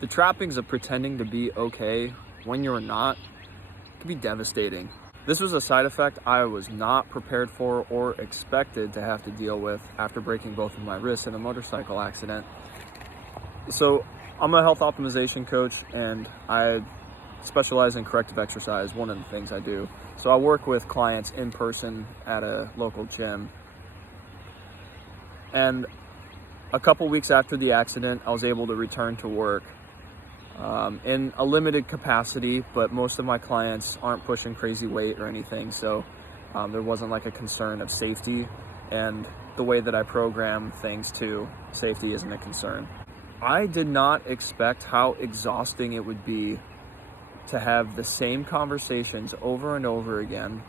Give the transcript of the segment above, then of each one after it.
The trappings of pretending to be okay when you're not can be devastating. This was a side effect I was not prepared for or expected to have to deal with after breaking both of my wrists in a motorcycle accident. So I'm a health optimization coach, and I specialize in corrective exercise, one of the things I do. So I work with clients in person at a local gym. And a couple weeks after the accident, I was able to return to work in a limited capacity, but most of my clients aren't pushing crazy weight or anything, so there wasn't like a concern of safety, and the way that I program things too, safety isn't a concern. I did not expect how exhausting it would be to have the same conversations over and over again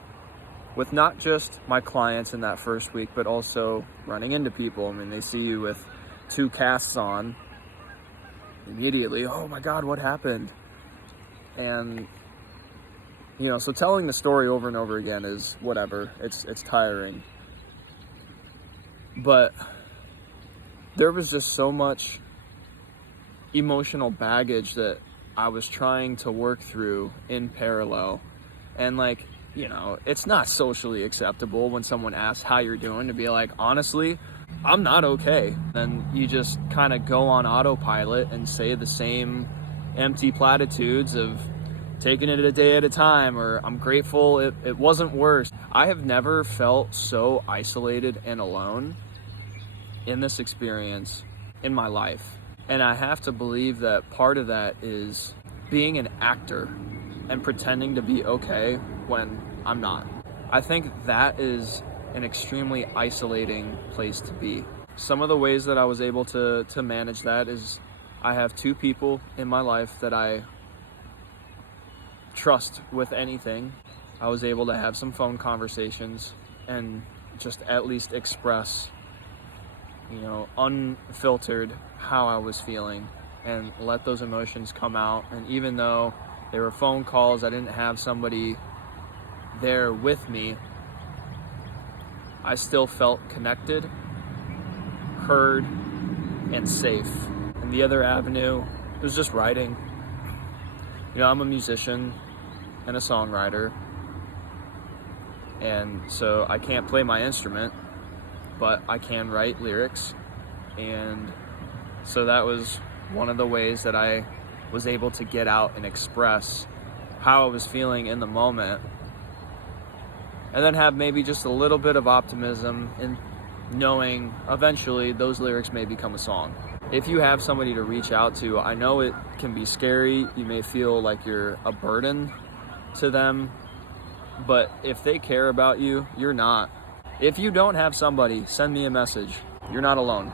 with not just my clients in that first week, but also running into people. I mean, they see you with 2 casts on, immediately, oh my God, what happened? And, so telling the story over and over again is whatever, it's tiring. But there was just so much emotional baggage that I was trying to work through in parallel. And it's not socially acceptable when someone asks how you're doing to be like, honestly, I'm not okay. Then you just kind of go on autopilot and say the same empty platitudes of taking it a day at a time, or I'm grateful it wasn't worse. I have never felt so isolated and alone in this experience in my life. And I have to believe that part of that is being an actor and pretending to be okay when I'm not. I think that is an extremely isolating place to be. Some of the ways that I was able to manage that is I have 2 people in my life that I trust with anything. I was able to have some phone conversations and just at least express, unfiltered how I was feeling and let those emotions come out. And even though they were phone calls, I didn't have somebody there with me, I still felt connected, heard, and safe. And the other avenue was just writing. I'm a musician and a songwriter, and so I can't play my instrument, but I can write lyrics. And so that was one of the ways that I was able to get out and express how I was feeling in the moment, and then have maybe just a little bit of optimism in knowing eventually those lyrics may become a song. If you have somebody to reach out to, I know it can be scary. You may feel like you're a burden to them, but if they care about you, you're not. If you don't have somebody, send me a message. You're not alone.